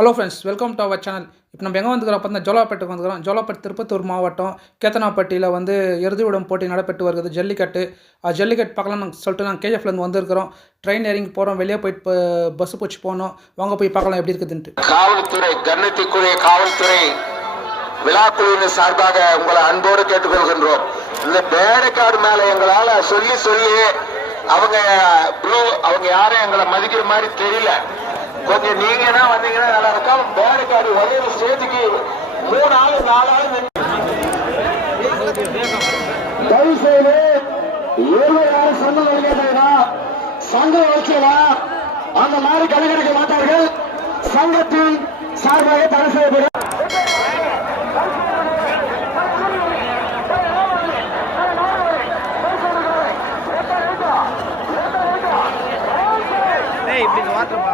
Hello friends, welcome to our channel. இப்போ நம்ம எங்கே வந்துக்கிறோம் பார்த்தா ஜோலார்பேட்டுக்கு வந்துக்கிறோம். ஜோலார்பேட் திருப்பத்தூர் மாவட்டம் கேத்தனாப்பட்டியில் வந்து எருதுவிடும் போட்டி நடைபெற்று வருகிறது. ஜல்லிக்கட்டு பார்க்கலாம்னு சொல்லிட்டு நாங்கள் கேஎஃப்லேருந்து வந்திருக்கிறோம். ட்ரெயின் இறங்கி போகிறோம். வெளியே போயிட்டு பஸ்ஸு பிடிச்சி போனோம். வாங்க போய் பார்க்கலாம் எப்படி இருக்குதுன்ட்டு. காவல்துறை கன்னத்திக்குரிய காவல்துறை விழாக்குழுவின் சார்பாக உங்களை அன்போடு கேட்டுக்கொள்கின்றோம். இந்த பேடைக்காடு மேல எங்களால சொல்லி அவங்க யாரும் எங்களை மதிக்கிற மாதிரி தெரியல. கொஞ்சம் நீங்க தான் வந்தீங்கன்னா நல்லா இருக்கும். பேடைக்காடு வரையில ஸ்டேஜுக்கு 3 ஆள் 4 ஆள் தயவு செய்து யாரும் சொன்னது கேட்டீங்கன்னா சங்கம் வைக்கலாம். அந்த மாதிரி கணக்கெடுக்க மாட்டார்கள். சங்கத்தின் சார்பாக தடை செய்யப்படும். இப்படி வாட்டர்